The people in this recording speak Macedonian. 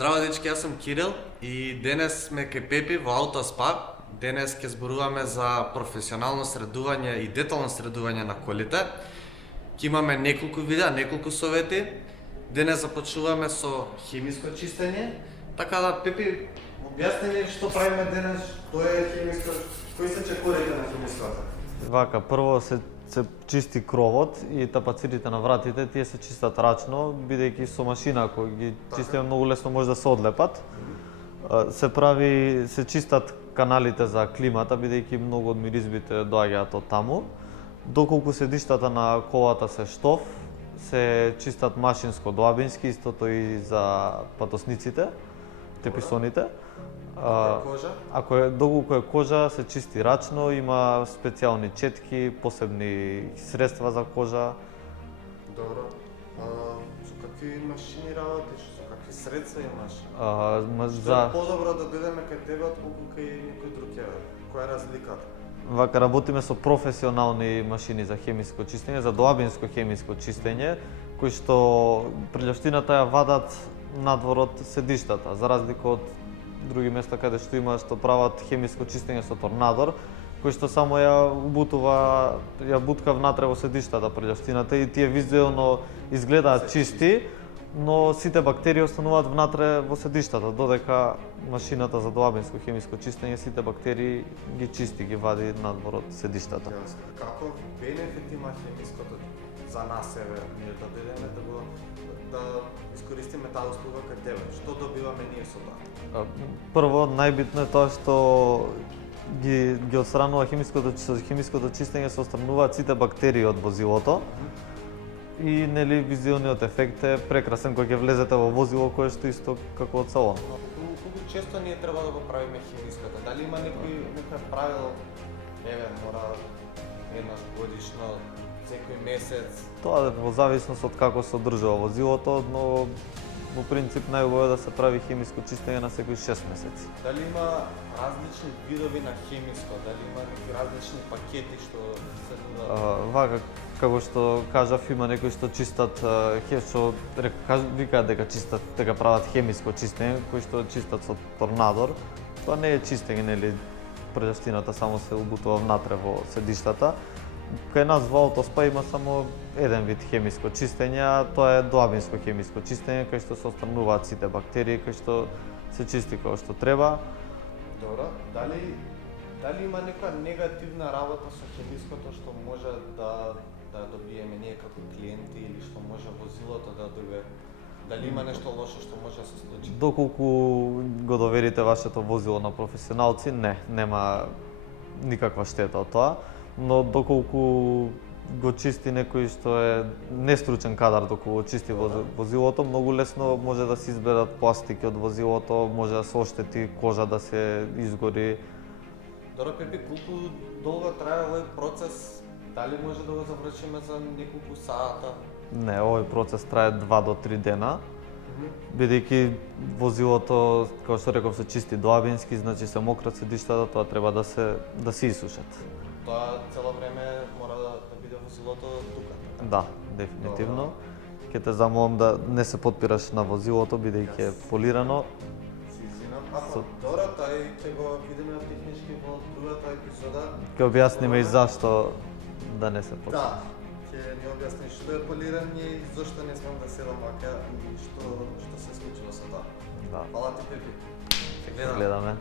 Здраво дечки, јас сум Кирил и денес сме кај Пепи во Аутоспа. Денес ќе зборуваме за професионално средување и детално средување на колите. Ќе имаме неколку видеа, неколку совети. Денес започнуваме со хемиско чистење. Така да, Пепи, објасни ни што правиме денес, што е хемиско, кои се чекорите на хемиската? Вака, прво се чисти кровот и тапацирите на вратите, тие се чистат рачно, бидејќи со машина ако ги чистиме многу лесно може да се одлепат. Се чистат каналите за климата, бидејќи многу од миризбите доаѓаат од таму. Доколку седиштата на колата се штоф, се чистат машинско доабински, истото и за патосниците, теписоните. Доколку е кожа, се чисти рачно, има специјални четки, посебни средства за кожа. Добро. Со какви машини работиш? Со какви средства имаш? Што е подобро да дојдеме кај тебе отколку кај некој друг еве? Која е разликата? Вака, работиме со професионални машини за хемиско чистење, за доабинско хемиско чистење, кои што прљавштината ја вадат надвор од седиштата, за разлика од други места каде што прават хемиско чистење со торнадор, кој што само ја бутка внатре во седиштата прљавштината и тие визуелно изгледаат чисти, но сите бактерии остануваат внатре во седиштата, додека машината за доабинско хемиско чистење сите бактерии ги чисти, ги вади надвор од седиштата. Каков бенефит има хемиското за нас, еве, ние да дојдеме да искористиме таа услуга кај тебе? Што добиваме ние со тоа? Прво, најбитно е тоа што ги отстранува хемиското чистење, се отстрануваат сите бактерии од возилото. И нели визуелниот ефект е прекрасен кога ќе влезете во возило кое што исто како од салон. Колку често ние треба да го правиме хемиската? Дали има некој правило, еве, мора еднаш годишно, секој месец? Тоа е во зависност од како се одржува возилото, но во принцип најубаво е да се прави хемиско чистење на секои 6 месеци. Дали има различни видови на хемиско? Дали има некои различни пакети што се нудат? Вака, како што кажав, има некои што чистат што викаат дека прават хемиско чистење, кои што чистат со торнадор. Тоа не е чистење, нели, прљавштината само се убутува внатре во седиштата. Кај нас во Аутоспа има само еден вид хемиско чистење, а тоа е доабинско хемиско чистење, кај што се отстрануваат сите бактерии, кај што се чисти како што треба. Добро, дали има некоја негативна работа со хемиското што може да добиеме ние како клиенти или што може возилото да добие? Дали има нешто лошо што може да се случи? Доколку го доверите вашето возило на професионалци, нема никаква штета од тоа. Но доколку го чисти некој што е нестручен кадар, доколку го чисти возилото, многу лесно може да се избледат пластики од возилото, може да се оштети кожа, да се изгори. Добро, Пепи, колку долго трае овој процес? Дали може да го завршиме за неколку сата? Не, овој процес трае 2 до 3 дена. Бидејќи возилото, како што реков, се чисти доабински, значи се мократ седиштата, тоа треба да се исушат. Тоа цело време мора да биде возилото тука? Да, дефинитивно. Ќе те замолам да не се потпираш на возилото, бидејќи е полирано. Си извинам. Добро, тај ќе го видиме технички во другата епизода. Ќе објасниме и зашто да не се потпираш. Да, ќе ни објасни што е полирање и зашто не смем да седам вака и што се случува со тоа. Да. Фала ти, Пепи. Гледаме.